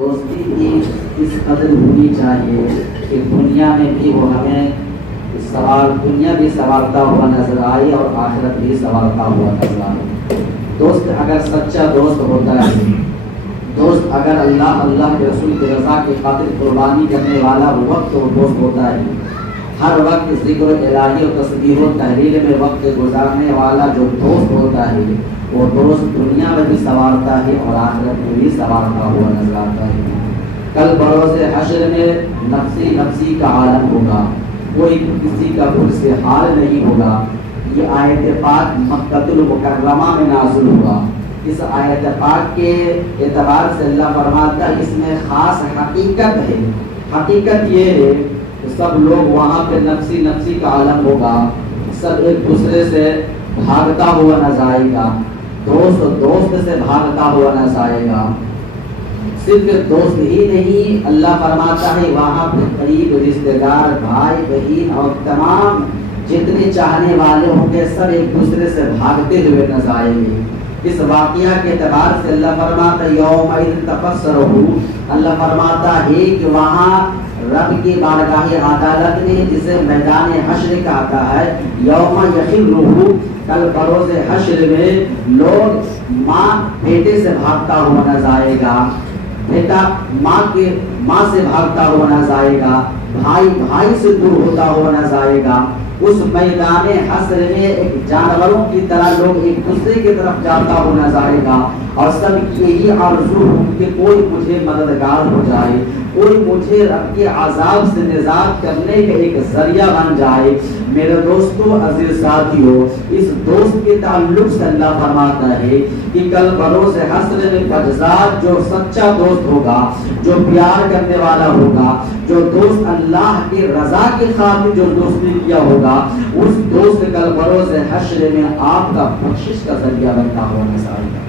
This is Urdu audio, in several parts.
دوستی کی اس قدر ہونی چاہیے کہ دنیا میں بھی وہ ہمیں دنیا بھی سنوارتا ہوا نظر آئے اور آخرت بھی سنوارتا ہوا نظر آئے۔ دوست اگر سچا دوست ہوتا ہے، دوست اگر اللہ کے رسول کی رضا کی خاطر قربانی کرنے والا وقت وہ دوست ہوتا ہے، ہر وقت ذکر الہی و تسبیح و تحلیل میں وقت گزارنے والا جو دوست ہوتا ہے، وہ دوست دنیا میں بھی سنوارتا ہے اور آخرت میں بھی سنوارتا ہوا نظر آتا ہے۔ کل بروز حشر میں نفسی نفسی کا عالم ہوگا، کوئی کسی کا پرس حال نہیں ہوگا۔ یہ آیت پاک مکہ المکرمہ میں نازل ہوا۔ اس آیت پاک کے اعتبار سے اللہ فرماتا ہے اس میں خاص حقیقت ہے۔ حقیقت یہ ہے کہ سب لوگ وہاں پہ نفسی نفسی کا عالم ہوگا، سب ایک دوسرے سے بھاگتا ہوا نظر آئے گا، دوست سے بھاگتا ہوا نظر آئے گا۔ صرف دوست ہی نہیں، اللہ فرماتا ہے وہاں پہ قریب رشتہ دار، بھائی بہن اور تمام جتنے چاہنے والے ہوں گے سب ایک دوسرے سے بھاگتے ہوئے نظر آئیں گے۔ اس واقعہ کے اعتبار سے اللہ فرماتا ہے یومئذ تبصرہ، اللہ فرماتا ہے کہ وہاں رب کی بارگاہ عدالت میں جسے میدان حشر کہتا ہے، یوم یخرہ، کل بروز حشر میں لوگ ماں بیٹے سے بھاگتا ہوا نظر آئے گا، بیٹا ماں سے بھاگتا ہوا نظر آئے گا، بھائی سے دور ہوتا ہوا نظر آئے گا۔ اس میدان حشر میں ایک جانوروں کی طرح لوگ ایک دوسرے کی طرف جاتا ہوا نظر آئے گا، اور سب کی یہی آرزو ہو کہ کوئی مجھے مددگار ہو جائے، کوئی مجھے رب کے عذاب سے نجات کرنے کا ایک ذریعہ بن جائے۔ میرے دوستو عزیز ساتھیو، اس دوست کے تعلق سے اللہ فرماتا ہے کہ کل بروز حشر میں بجزاد جو سچا دوست ہوگا، جو پیار کرنے والا ہوگا، جو دوست اللہ کی رضا کی خاطر جو دوستی کیا ہوگا، اس دوست کل بروز حشر میں آپ کا بخشش کا ذریعہ بنتا ہوا نظر آئے گا۔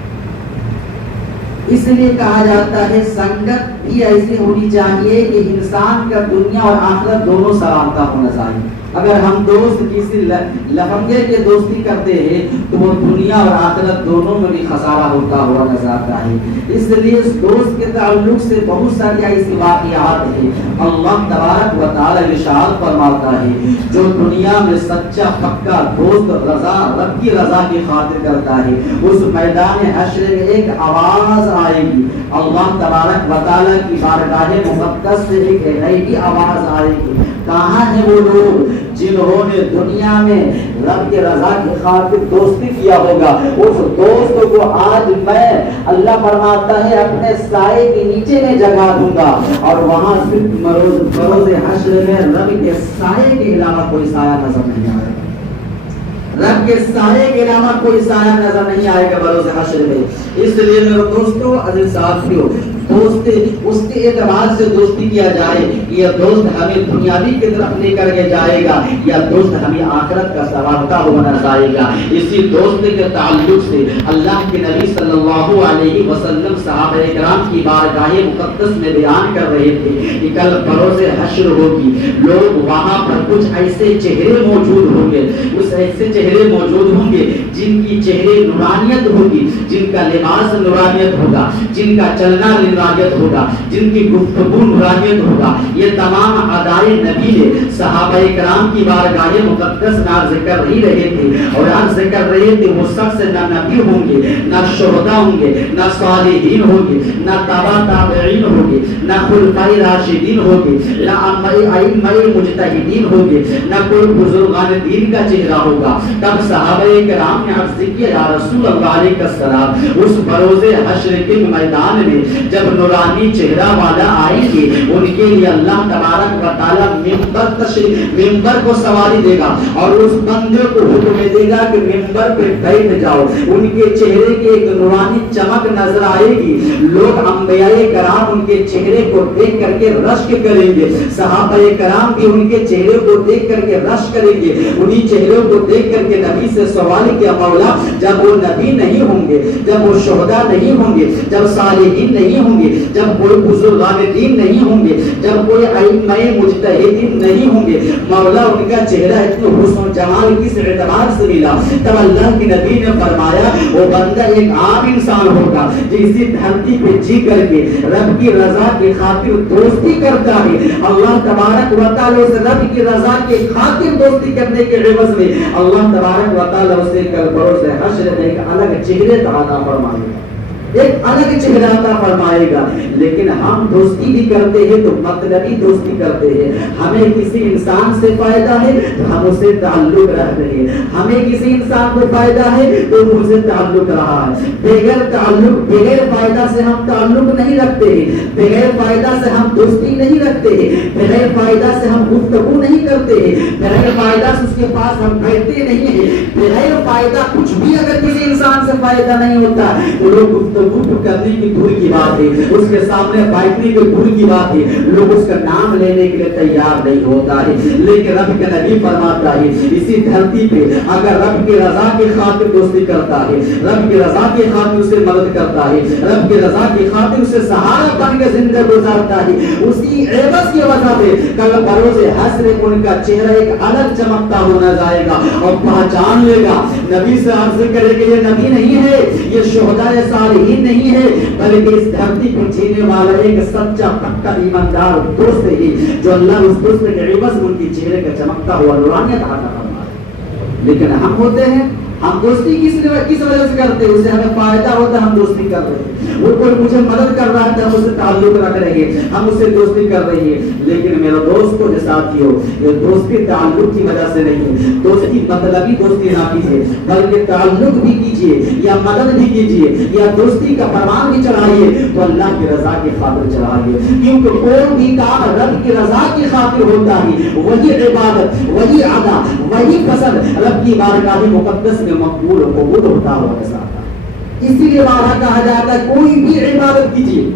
اس لیے کہا جاتا ہے سنگت بھی ایسی ہونی چاہیے کہ انسان کا دنیا اور آخرت دونوں سنوارتا ہونا چاہیے۔ اگر ہم دوست کسی لفنگے کے دوستی کرتے ہیں تو وہ دنیا اور آخرت دونوں میں بھی خسارہ ہوتا ہوا نظر آتا ہے۔ اس لیے اس دوست کے تعلق سے بہت ساری ایسی واقعات ہیں۔ اللہ تبارک و تعالی ارشاد فرماتا ہے جو دنیا میں سچا پکا دوست رب کی رضا کی خاطر کرتا ہے، اس میدان حشر میں ایک آواز آئے گی، اللہ تبارک و تعالی کی بارگاہ مقدس سے ایک نئی آواز آئے گی۔ کہاں ہیں وہ لوگ جنہوں نے دنیا میں رب کی رضا کی خاطر دوستی کیا ہوگا؟ اس دوست کو آج میں اللہ فرماتا ہے اپنے سائے کے نیچے میں جگہ دوں گا، اور وہاں صرف بروز حشر میں رب کے سائے کے علاوہ کوئی سایہ نظر نہیں آئے گا، رب کے سائے کے علاوہ کوئی سایہ نظر نہیں آئے گا بروز حشر میں۔ اس لیے میرے دوستو عزیز ساتھیو، دوست اس کے اعتبار سے دوستی کیا جائے، یہ دوست ہمیں دنیاوی کی طرف لے کر کے جائے گا یا دوست ہمیں آخرت کا سنوارتا ہوا نظر آئے گا۔ اسی دوست کے تعلق سے اللہ کے نبی صلی اللہ علیہ وسلم صحابہ کرام کی بارگاہ مقدس میں بیان کر رہے تھے کہ کل بروز حشر ہوگی، لوگ وہاں پر کچھ ایسے چہرے موجود ہوں گے، اس ایسے چہرے موجود ہوں گے جن کی چہرے نورانیت ہوگی، جن کا لباس نورانیت ہوگا، جن کا چلنا نورانیت ہوگا، جن کی گفتگو نورانیت ہوگا۔ یہ تمام ادائے نبی نے صحابہ کرام کی بارگاہ مقدس میں عرض کر ہی رہے تھے، اور عرض کر رہے تھے وہ شخص نہ نبی ہوں گے، نہ شہداء ہوں گے، نہ صالحین ہوں گے، نہ تابع تابعین ہوں گے، نہ خلفائے راشدین ہوں گے، نہ ائمہ مجتہدین ہوں گے، نہ کوئی بزرگان دین کا چہرہ ہوگا۔ تب صحابہ کرام نے عرض کیا یا رسول اللہ علیہ السلام، اس بروز حشر کے میدان میں جب نورانی چہرہ والا آئیں گے ان کے لیے اللہ تبارک و تعالی ممبر کو سواری دے گا، اور اس بندے کو حکم دے گا کہ ممبر پہ بیٹھ جاؤ۔ ان کے چہرے کی ایک نورانی چمک نظر آئے گی، لوگ انبیاء کرام ان کے چہرے کو دیکھ کر کے رشک کریں گے، صحابہ کرام بھی ان کے چہرے کو دیکھ کر کے رشک کریں گے۔ انہی چہروں کو دیکھ کر کے نبی سے سوال کیا مولا جب وہ نبی نہیں ہوں گے، جب وہ شہداء نہیں ہوں گے، جب صالحین نہیں ہوں گے، جب کوئی بزرگان دین نہیں ہوں گے، جب کوئی ائمہ مجتہدین نہیں ہوں گے، مولا ان کا چہرہ اتنے حسن و جمال کس اعتبار سے ملا؟ تب اللہ کے نبی نے فرمایا وہ بندہ ایک عام انسان ہوگا جو اسی دھرتی پہ جی کر کے رب کی رضا رضا کی خاطر دوستی کرتا ہے، اللہ تبارک و تعالی اس رب کی رضا کی خاطر دوستی کرنے کے عوض میں اللہ تبارک و تعالی اسے کل بروز حشر میں ایک الگ چہرے عطا فرمائے گا، ایک الگ چہرہ عطا فرمائے گا۔ لیکن ہم دوستی بھی کرتے ہیں تو مطلبی دوستی کرتے ہیں، ہمیں کسی انسان سے فائدہ ہے تو ہم اسے تعلق رکھتے ہیں، ہمیں کسی انسان کو فائدہ ہے تو ہم اسے تعلق رہا ہے، بغیر تعلق بغیر فائدہ سے ہم تعلق نہیں رکھتے ہیں، بغیر فائدہ سے ہم دوستی نہیں رکھتے ہیں، بغیر فائدہ سے ہم گفتگو نہیں کرتے ہیں، بغیر فائدہ سے اس کے پاس ہم بیٹھتے نہیں ہیں، بغیر فائدہ کچھ بھی اگر کسی انسان سے فائدہ نہیں ہوتا تو لوگ گفتگو کرنے کی دور کی بات ہے، اس کے سامنے بیٹھنے کی دور کی بات ہے، لوگ اس کا نام لینے کے لیے تیار نہیں ہوتا ہے۔ لیکن رب کا نبی فرماتا ہے اسی دھرتی پہ اگر رب کی رضا کی خاطر دوستی کرتا ہے، رب کی رضا کی خاطر اسے مدد کرتا ہے، رب کی رضا کی خاطر اسے سہارا بن کے زندگی گزارتا ہے، اسی عوض کی وجہ سے کل بروز حشر ان کا چہرہ ایک الگ چمکتا ہو نظر گا اور پہچان لے گا۔ نبی سے عرض کرے کہ یہ نبی نہیں ہے، یہ شہداء صالحین نہیں ہے، بلکہ اس دھرتی پر جینے والا ایک سچا پکا ایماندار دوست ہے جو اللہ اس دوست کے عوض ان کی چہرے کا چمکتا ہوا نورانیت عطا فرمائے۔ لیکن ہم ہوتے ہیں ہم دوستی کس وجہ سے کرتے ہیں؟ اسے ہمیں فائدہ ہوتا ہے ہم دوستی کر رہے ہیں، وہ کوئی مجھے مدد کر رہا ہے ہم اسے تعلق رکھ رہے ہیں، ہم اسے دوستی کر رہے ہیں۔ لیکن میرا دوست کو جو ساتھیو یہ دوستی تعلق کی وجہ سے نہیں، دوستی مطلبی دوستی نہ کیجیے بلکہ تعلق بھی کیجیے یا مدد بھی کیجیے یا دوستی کا فرمان بھی چڑھائیے تو اللہ کی رضا کی خاطر چڑھائیے، کیونکہ کوئی بھی کام رب کی رضا کی خاطر ہوتا ہے وہی عبادت وہی ادا وہی پسند رب کی بارگاہ مقدس مقبول و قبول ہوتا ہوا کے ساتھ۔ اسی لیے وہاں کہا جاتا ہے کوئی بھی عبادت کیجیے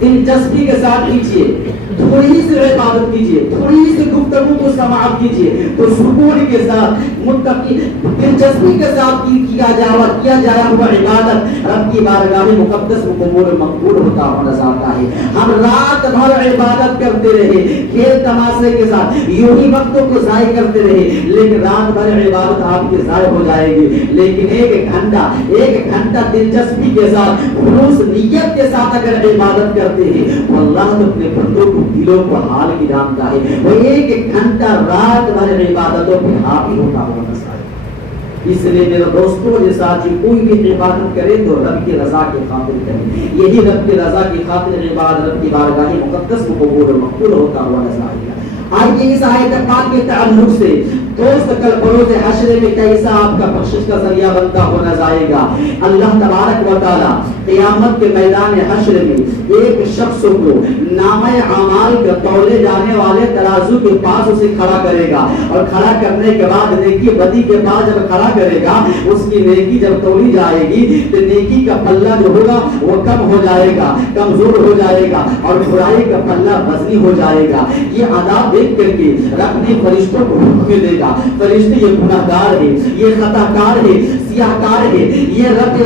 دلچسپی کے ساتھ کیجیے، تھوڑی سی عبادت کیجیے، تھوڑی سی گفتگو کو سماعت کیجیے تو سکون کے ساتھ متقی دلچسپی کے ساتھ کیا جایا ہوا عبادت رب کی بارگاہ مقدس و قبول و مقبول ہوتا ہوا نظر آتا ہے۔ ہم رات بھر عبادت کرتے رہے کھیل تماشے کے ساتھ یوں ہی وقتوں کو ضائع کرتے رہے، لیکن رات بھر عبادت آپ کی ضائع ہو جائے گی۔ لیکن ایک گھنٹہ دلچسپی کے ساتھ خلوص نیت کے ساتھ اگر عبادت کرتے ہیں تو اللہ تو اپنے بندوں کو دلوں کو حال کی جانتا ہے، وہ ایک گھنٹہ رات بھر عبادتوں پہ حاوی ہوتا ہوا نظر آئے۔ اس لیے میرے دوستوں کے ساتھ کوئی بھی عبادت کرے تو رب کی رضا کی خاطر کرے، یہی رب کی رضا کی خاطر عبادت رب کی بارگاہ مقدس کو قبول و مقبول ہوتا ہوا نظر آئے گا۔ آئیے اس آیت پاک کے تعلق سے دوست کل بروز حشر میں کیسا آپ کا بخشش کا ذریعہ بنتا ہوا نظر آئے گا۔ اللہ تبارک و تعالی قیامت کے میدان حشر میں ایک شخص کو نامہ اعمال کا تولے جانے والے ترازو کے پاس اسے کھڑا کرے گا، اور کھڑا کرنے کے بعد نیکی بدی کے بعد جب کھڑا کرے گا اس کی نیکی جب تولی جائے گی تو نیکی کا پلہ جو ہوگا وہ کم ہو جائے گا، کمزور ہو جائے گا، اور برائی کا پلہ وزنی ہو جائے گا۔ یہ عذاب دیکھ کر کے رب نے فرشتوں کو حکم دے گا، فرشتے یہ گناہگار ہے، یہ خطا کار ہے، سیاہ کار ہے، یہ رب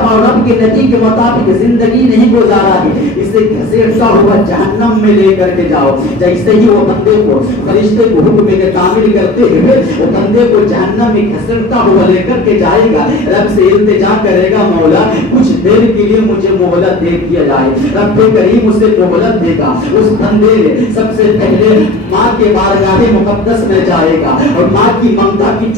اور رب کے نبی کے مطابق زندگی نہیں گزارا ہے، اسے گھسیٹتا ہوا جہنم میں لے کر کے جاؤ۔ جیسے ہی وہ بندے کو فرشتے کو حکم کے تعمیل کرتے ہوئے وہ بندے کو جہنم میں گھسیٹتا ہوا لے کر کے جائے گا، رب سے التجا کرے گا مولا کچھ دیر کے لیے مجھے مہلت دے دیا جائے، رب کریم اسے مہلت دے گا۔ اس بندے نے سب سے پہلے ماں کے بارگاہ مقدس میں جائے گا اور ماں کی ممتا کی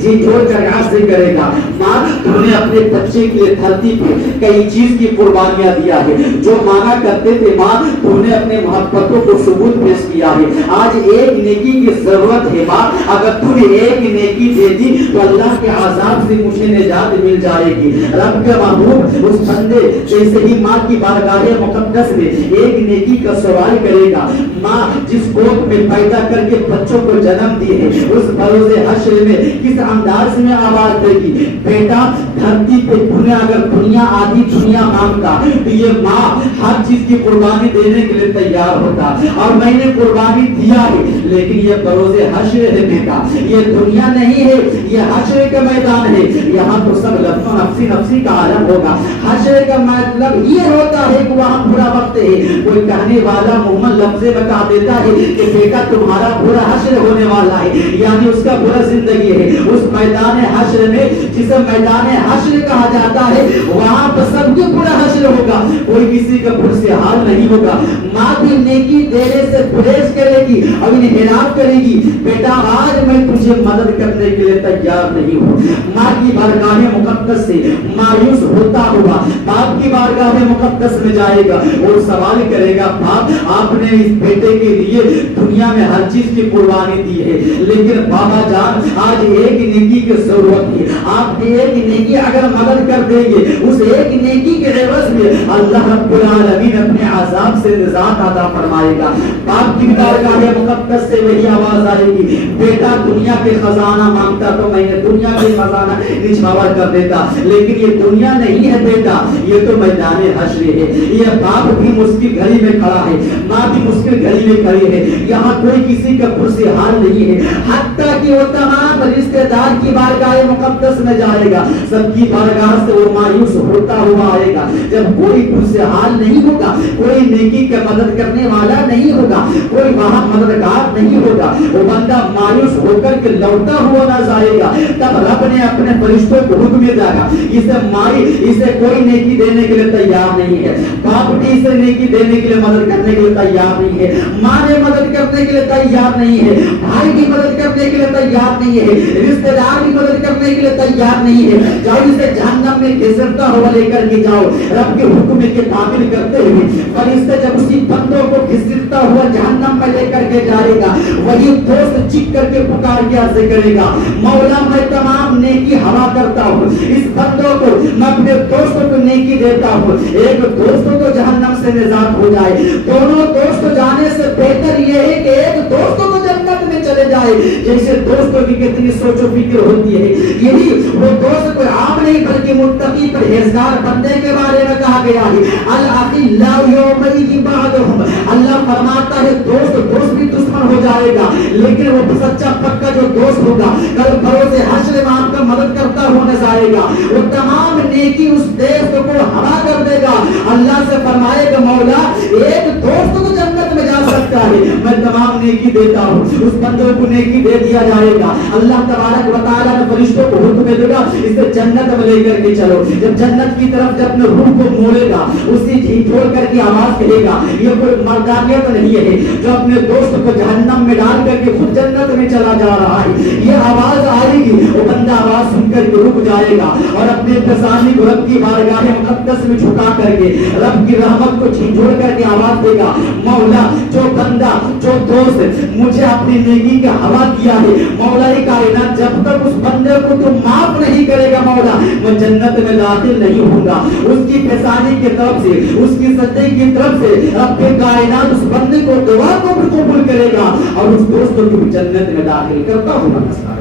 جی جوڑ کر عرض کرے گا، ماں تم نے اپنے بچے کے لیے دھرتی پہ کئی چیز کی قربانیاں دیا ہے، جو مانا کرتے تھے ماں تم نے اپنے محبتوں کو ثبوت پیش کیا ہے، آج ایک نیکی کی ضرورت ہے ماں، اگر تم نے ایک نیکی دے دی تو اللہ کے عذاب سے مجھے نجات مل جائے گی۔ رب کا محبوب اس بندے جیسے ہی ماں کی بارگاہ مقدس میں ایک نیکی کا سوال کرے گا، ماں جس گود میں پیدا کر کے بچوں کو جنم دی ہے اس بروز حشر میں کس انداز میں آواز دے گی، بیٹا دھرتی پہ اگر دنیا آدھی دنیا مانگتا تو یہ ماں ہر چیز کی قربانی دینے کے لیے تیار ہوتا، اور میں نے قربانی دیا ہے، لیکن یہ بروز حشر ہے بیٹا، یہ دنیا نہیں ہے، یہ حشر کا میدان ہے، یہاں تو سب لفظ نفسی نفسی کا عالم ہوگا۔ حشر کا مطلب یہ ہوتا ہے کہ وہاں برا وقت ہے، کوئی کہنے والا محمد لفظ بتا دیتا ہے کہ بیٹا تمہارا برا حشر ہونے آنے والا ہے، یعنی اس کا برا زندگی ہے۔ اس میدان حشر میں، جسے میدان حشر کہا جاتا ہے، وہاں پر سب کو برا حشر ہوگا، کوئی کسی کا پرسحال نہیں ہوگا۔ ماں بھی نیکی دینے سے پرہیز کرے گی اور انحراف کرے گی، بیٹا آج میں تجھے مدد کرنے کے لیے تیار نہیں ہوں۔ ماں کی بارگاہ مقدس سے مایوس ہوتا ہوا باپ کی بارگاہ مقدس میں جائے گا اور سوال کرے گا، باپ آپ نے اس بیٹے کے لیے دنیا میں ہر چیز کی قربانی دی ہے، لیکن بابا جان آج ایک نیکی کی ضرورت ہے، آپ ایک نیکی اگر مدد کر دیں گے، اس ایک نیکی کے عوض میں اللہ رب العالمین اپنے عذاب سے نجات عطا فرمائے گا۔ باپ کی بارگاہ مقدس سے وہی آواز آئے گی، بیٹا دنیا کے خزانہ مانگتا تو میں نے دنیا کے خزانہ نچھاور کر دیتا، لیکن یہ دنیا نہیں ہے بیٹا، یہ تو میدان حشر ہے۔ یہ باپ بھی مشکل گھڑی میں کھڑا ہے، ماں بھی مشکل گھڑی میں کھڑی ہے، یہاں کوئی کسی کا پرسحال نہیں ہے، حتیٰ کہ وہ تمام رشتہ دار کی بارگاہ مقدس میں جائے گا، سب کی بارگاہ سے وہ مایوس ہوتا ہوا آئے گا، جب کوئی پرسحال نہیں ہوگا، کوئی نیکی کا مدد کرنے والا نہیں ہوگا، کوئی وہاں مددگار نہیں ہوگا، وہ بندہ مایوس ہو کر کے لوٹا ہوا نہ جائے گا۔ تب رب نے اپنے فرشتوں کو حکم دیا گا، اسے کوئی نیکی دینے کے لیے تیار نہیں ہے، باپ بھی اسے نیکی دینے کے لیے مدد کرنے کے لیے تیار نہیں ہے، ماں نے مدد کرنے کے لیے تیار نہیں ہے، بھائی کی مدد کرنے کے لیے تیار نہیں ہے، رشتہ دار کی مدد کرنے کے لیے تیار نہیں ہے، جاؤ اسے جہنم میں گھسیٹتا ہوا لے کر کے جاؤ۔ رب کے حکم کے تعمیل کرتے ہوئے فرشتے جب اسی بندوں کو گھسیٹتا ہوا جہنم میں لے کر کے جائے گا، وہی دوست چیخ کر کے پکار کے عرض کرے گا، مولا میں تمام نیکی ہوا کرتا ہوں، اس بندوں کو میں اپنے دوستوں کو نیکی دیتا ہوں، ایک دوست کو جہنم سے نجات ہو جائے، دونوں دوست جانے سے بہتر یہ ہے کہ ایک دوست کو جنت میں چلے جائے۔ جیسے دوستوں کی کتنی سوچ و فکر ہوتی ہے، یہی وہ دوست کوئی عام نہیں بلکہ متقی پرہیزگار بندے کے بارے میں کہا گیا ہے، الاخلاء یومئذ بعضهم، اللہ فرماتا ہے دوست بھی دشمن ہو جائے گا، لیکن وہ سچا پکا جو دوست ہوگا کل بروز حشر میں آپ کا مدد کرتا ہوا نظر آئے گا، وہ تمام نیکی اس دوست کو ہوا کر دے گا۔ اللہ سے فرمائے گا، مولا ایک دوست کو جنت میں جا سکتا ہے، میں تمام نیکی دیتا ہوں، اس بندوں کو نیکی دے دیا جائے گا۔ اللہ تبارک و تعالیٰ نے فرشتوں کو حکم دے گا، اسے جنت میں لے کر کے چلو۔ جب جنت کی طرف جب اپنے روح کو موڑے گا، اسی چھوڑ کر کے آواز کہے گا، یہ کوئی مردانیت نہیں ہے جو اپنے دوست کو جہنم میں ڈال کر کے خود جنت میں چلا جا رہا ہے، یہ آواز آئے گی، وہ بندہ آواز سن کر کے رک جائے گا اور اپنے تسانی کو رب کی بارگاہ مقدس میں جھکا کر کے رب کی رحمت کو جھنجھوڑ کر کے آواز دے گا، مولا جو بندہ جو دوست مجھے اپنی نیکی کا ہوا کیا ہے، مولا کائنات جب تک اس بندے کو تو معاف نہیں کرے گا، مولا میں جنت میں داخل نہیں ہوں گا۔ اس کی تسانی کی طرف سے، اس کی سجدے کی طرف سے رب کائنات اس بندے کو دعا کو بھی قبول کرے گا اور اس دوست کو بھی جنت میں داخل کرتا ہوں گا۔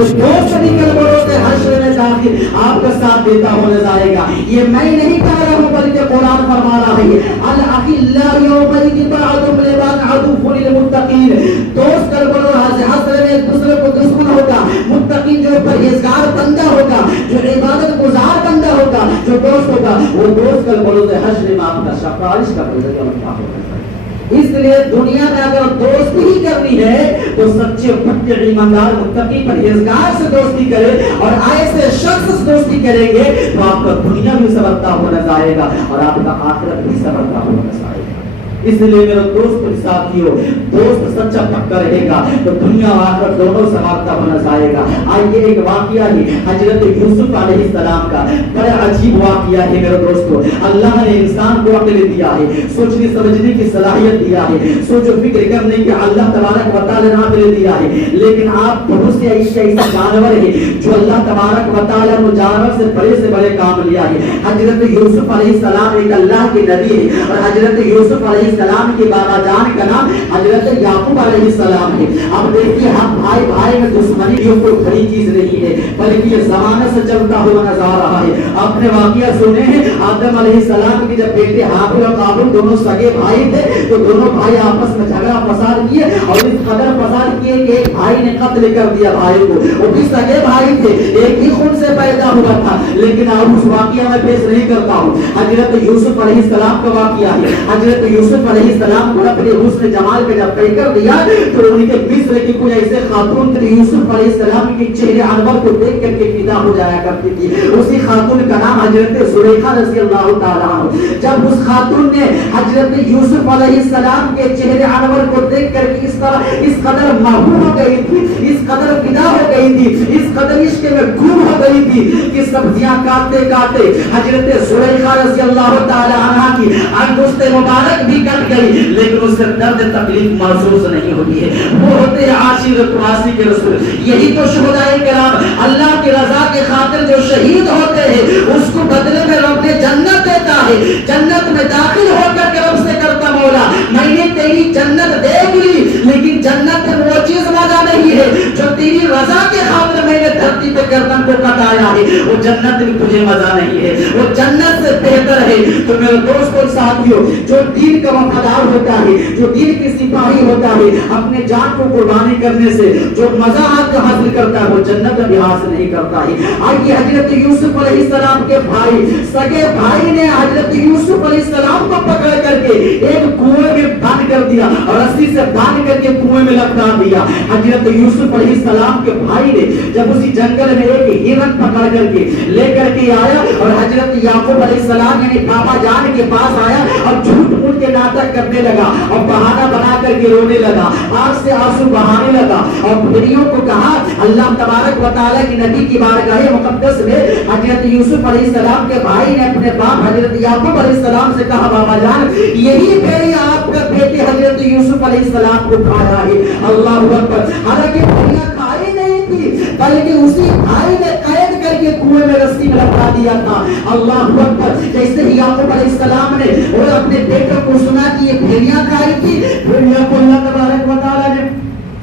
اس دوست نکل بروز حشر میں داخل آپ کا ساتھ دیتا ہوا نظر آئے گا۔ یہ میں نہیں کہہ رہا ہوں بلکہ قرآن فرما رہا ہے، الاخلاء یومئذ بعضهم لبعض عدو للمتقین، دوست کل بروز حشر میں ایک دوسرے کو دشمن ہوگا، متقین جو پرہیزگار بندہ ہوگا، جو عبادت گزار بندہ ہوگا، جو دوست ہوگا، وہ دوست کل بروز حشر میں آپ کا سفارش کا ذریعہ ہوگا۔ اس لیے دنیا میں اگر دوستی ہی کرنی ہے تو سچے پکے ایماندار متقی پرہیزگار سے دوستی کرے، اور ایسے شخص سے دوستی کریں گے تو آپ کا دنیا بھی سنورتا ہوا نظر آئے گا اور آپ کا آخرت بھی سنورتا ہوا نظر آئے گا۔ اس لیے میرے دوست ساتھیوں، دوست سچا پکا رہے گا تو دنیا اور آخرت دونوں سنوارتا ہوا نظر آئے گا۔ آئیے ایک واقعہ ہے حضرت یوسف علیہ السلام کا، بڑا عجیب واقعہ ہے میرے دوستو۔ اللہ نے انسان کو عقل دیا ہے، سوچنے سمجھنے کی صلاحیت دیا ہے، سوچ و فکر کرنے کی اللہ تبارک و تعالی نے عقل دیا ہے، لیکن آپ بہت سے ایسے جانور ہیں جو اللہ تبارک و تعالی نے جانور سے بڑے کام لیا ہے۔ حضرت یوسف علیہ السلام ایک اللہ کے نبی ہے، اور حضرت یوسف علیہ السلام کے بابا جان کا نام حضرت یعقوب علیہ السلام ہے۔ اب دیکھیے ہم بھائی میں دشمنی یہ کوئی بڑی چیز نہیں ہے، بلکہ یہ زمانے سے چلتا ہوا نظر آ رہا ہے۔ آپ نے واقعہ سنے ہیں آدم علیہ السلام کے جب بیٹے حابیل اور قابیل دونوں سگے بھائی تھے تو دونوں بھائی آپس میں جھگڑا فساد کیے، اور اس قدر فساد کیے کہ ایک بھائی نے قتل کر دیا بھائی کو۔ وہ بھی سگے بھائی تھے، ایک ہی خون سے پیدا ہوا تھا، لیکن اب اس واقعہ میں پیش نہیں کرتا ہوں۔ حضرت یوسف علیہ السلام کا واقعہ ہے۔ حضرت یوسف یوسف علیہ السلام کو اپنے حسن جمال کا جب طے کر دیا تو ان کے مصر کی کوئی ایسے خاتون تھی یوسف علیہ السلام کے چہرے انور کو دیکھ کر کے فدا ہو جایا کرتی تھی. اسی خاتون کا نام حضرت زلیخا رضی اللہ تعالیٰ عنہ. جب اس خاتون نے حضرت یوسف علیہ السلام کے چہرے انور کو دیکھ کر کے اس قدر محبوب ہو گئی تھی, اس قدر فدا ہو گئی تھی, اس قدر عشق میں گم ہو گئی تھی کہ سبزیاں کاٹتے کاٹتے حضرت زلیخا رضی اللہ تعالیٰ عنہ کی انگشت مبارک بھی کٹ گئی, لیکن اس سے درد تکلیف محسوس نہیں ہوتی ہے. وہ ہوتے ہیں عاشق قراسی کے رسول. یہی تو شہدائے کرام اللہ کی رضا کے خاطر جو شہید ہوتے ہیں اس کو بدلے میں رب نے جنت دیتا ہے. جنت میں داخل ہو کر کے رب سے کرتا مولا میں نے تیری جنت دیکھ لی, لیکن جنت میں وہ چیز مزہ نہیں ہے جو تیری رضا کے خاطر میں نے دھرتی پہ گردن کو کٹایا ہے. وہ جنت میں تجھے مزہ نہیں ہے, وہ جنت سے بہتر ہے. تو میرے دوستوں ساتھیوں, جو دین کا وفادار ہوتا ہے, جو دین کی سپاہی ہوتا ہے, اپنے جان کو قربانی کرنے سے جو مزہ حاصل کرتا ہے وہ جنت بھی حاصل نہیں کرتا ہے. آئیے حضرت یوسف علیہ السلام کے بھائی, سگے بھائی نے حضرت یوسف علیہ السلام کو پکڑ کر کے ایک کنویں میں بند کر دیا اور رسی سے باندھ کر کے کنویں میں لٹکا دیا. حضرت یوسف علیہ السلام کے بھائی نے جب اسی جنگل میں ایک ہرن پکڑ کر کے لے کر کے آیا اور حضرت یعقوب علیہ السلام یعنی بابا جان کے پاس آیا اور جھوٹ موٹ کے ناٹک کرنے لگا اور بہانہ بنا کر کے رونے لگا, آنکھ سے آنسو بہانے لگا اور بھیڑیوں کو کہا اللہ تبارک و تعالیٰ کی نبی کی بارگاہ مقدس میں حضرت یوسف علیہ السلام کے بھائی نے اپنے باپ حضرت یعقوب علیہ السلام سے کہا بابا جان یہی بھیڑی آپ کا بیٹے حضرت یوسف علیہ السلام کو کھایا ہے. اللہ اکبر. حالانکہ بھیڑیاں کھائی نہیں تھی بلکہ اسی بھائی نے قید کر کے کنویں میں رسی میں لٹکا دیا تھا. اللہ اکبر. جیسے ہی یعقوب علیہ السلام نے اور اپنے بیٹے کو سنا کہ یہ بھیڑیاں کھائی تھی, بھیڑیاں کو اللہ تبارک و تعالیٰ نے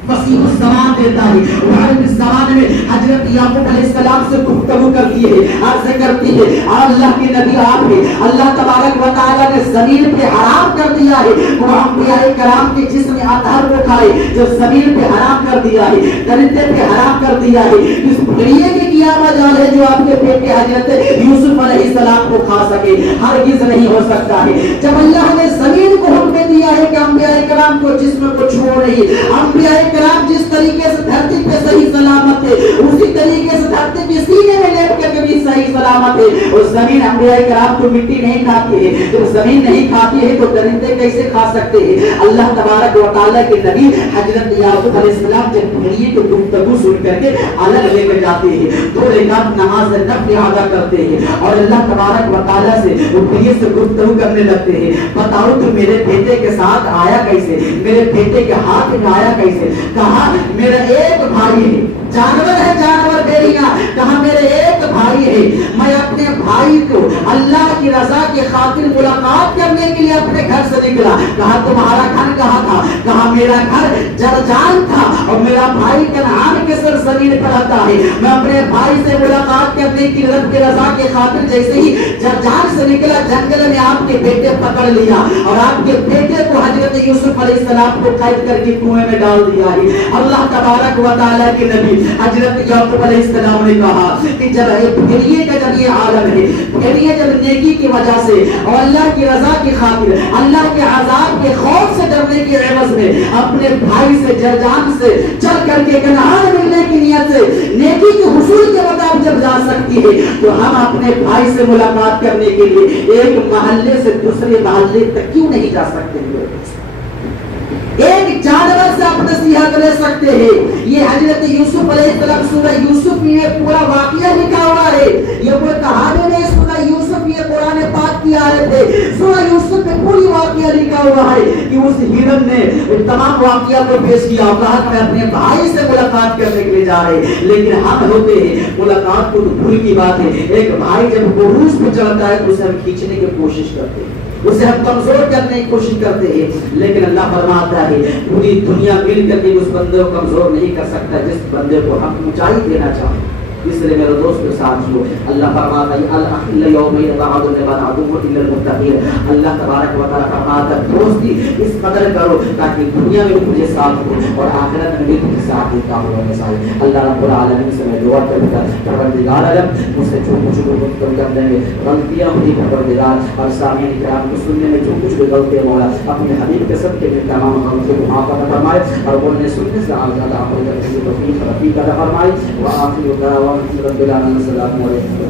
فصیح الزمان دیتا ہے. وعلم الزمان میں حضرت یعقوب علیہ السلام سے گفتگو کرتی ہے, عرض کرتی ہے اللہ کے نبی آپ ہیں, اللہ تبارک و تعالیٰ نے زمین پہ حرام کر دیا ہے وہ انبیاء کرام کے جسم اطہر کو کھائے جو زمین پہ حرام کر دیا ہے, درندے پہ حرام کر دیا ہے. اس بھیڑیے کی کیا مجال ہے جو آپ کے بیٹے حضرت یوسف علیہ السلام کو کھا سکے؟ ہرگز نہیں ہو سکتا ہے. جب اللہ نے زمین کو حکم دیا ہے کہ انبیاء کرام کو جسم کو چھوڑ نہیں, انبیاء کرام جس طریقے سے دھرتی پہ صحیح سلامت ہے اسی طریقے سے دھرتی کے سینے میں لیٹ کر کے بھی صحیح سلامت ہے. اور زمین انبیاء کرام کو مٹی نہیں کھاتی ہے, جب زمین نہیں کھاتی ہے تو درندے کیسے کھا سکتے ہیں؟ اللہ تبارک و تعالیٰ کے نبی حضرت یعقوب علیہ السلام جب بھیڑیے کو گفتگو سن کر کے الگ لے کر جاتے ہیں, 2 رکعت نماز نفل ادا کرتے ہیں اور اللہ تبارک و تعالیٰ سے وہ بھیڑیے سے گفتگو کرنے لگتے ہیں. بتاؤ تو میرے بیٹے کے ساتھ آیا کیسے, میرے بیٹے کے ہاتھ میں آیا کیسے؟ کہا میرا ایک بھائی ہے, جانور ہے جانور بھیڑیاں, کہا میرے ایک بھائی ہے, میں اپنے بھائی کو اللہ کی رضا کی خاطر ملاقات کرنے کے لیے اپنے گھر سے نکلا. کہا تمہارا گھر کہاں تھا؟ کہا میرا گھر جرجان تھا اور میرا بھائی کنعان کے سرزمین پر رہتا ہے. میں اپنے بھائی سے ملاقات کرنے کی رب کی رضا کی خاطر جیسے ہی جرجان سے نکلا جنگل میں آپ کے بیٹے پکڑ لیا اور آپ کے بیٹے کو حضرت یوسف علیہ السلام کو قید کر کے کنویں میں ڈال دیا ہے. اللہ تبارک و تعالیٰ کے نبی حضرت یعقوب علیہ السلام نے کہا کہ جب بھیڑیے کا جب یہ عالم ہے, بھیڑیے جب نیکی کی وجہ سے اور اللہ کی رضا کی خاطر اللہ کے عذاب کے خوف سے ڈرنے کے عوض میں اپنے بھائی سے جرجان سے چل کر کے کنعان ملنے کی نیت سے نیکی کے حصول کے مطابق جب جا سکتی ہے تو ہم اپنے بھائی سے ملاقات کرنے کے لیے ایک محلے سے دوسرے محلے تک کیوں نہیں جا سکتے؟ ایک جانور سے آپ نصیحت لے سکتے ہیں. یہ حضرت یوسف علیہ السلام سورہ یوسف میں پورا واقعہ لکھا ہوا ہے, یہ کوئی کہانی نہیں. سورہ یوسف یہ قرآن پاک کی آیت ہے. سورہ یوسف میں پوری واقعہ لکھا ہوا ہے کہ اس ہرن نے تمام واقعہ کو پیش کیا اور کہا میں اپنے بھائی سے ملاقات کرنے کے لیے جا رہے ہیں. لیکن ہم ہوتے ہیں ملاقات کو تو بھول کی بات ہے. ایک بھائی جب عروج پہ چڑھتا ہے تو اسے ہم کھینچنے کی کوشش کرتے ہیں, اسے ہم کمزور کرنے کی کوشش کرتے ہیں. لیکن اللہ فرماتا ہے پوری دنیا مل کر کے اس بندے کو کمزور نہیں کر سکتا جس بندے کو ہم اونچائی دینا چاہتے ہیں. اس لیے میرے دوست ساتھیوں اللہ فرماتا ہے الاخل یومئذ بعض بعض الا المتقین. اللہ تبارک و تعالی فرماتا ہے دوستی اس قدر کرو تاکہ دنیا میں بھی تجھے ساتھ ہو اور آخرت میں بھی تجھے ساتھ دیتا ہو. اللہ رب العالمین سے میں دعا کرتا ہوں پروردگار عالم مجھ سے جو کچھ بھی گفتگو کر دیں گے غلطیاں ہوئی پروردگار اور سامعین کرام کو سننے میں جو کچھ بھی غلطیاں ہوا اپنے حبیب کے صدقے میں تمام غلطیوں کو معاف عطا فرمائے اور بولنے سننے سے آزاد عمل کرنے کی توفیق رفیق عطا فرمائے. وآخر دعوانا رب العالمین السلام علیکم.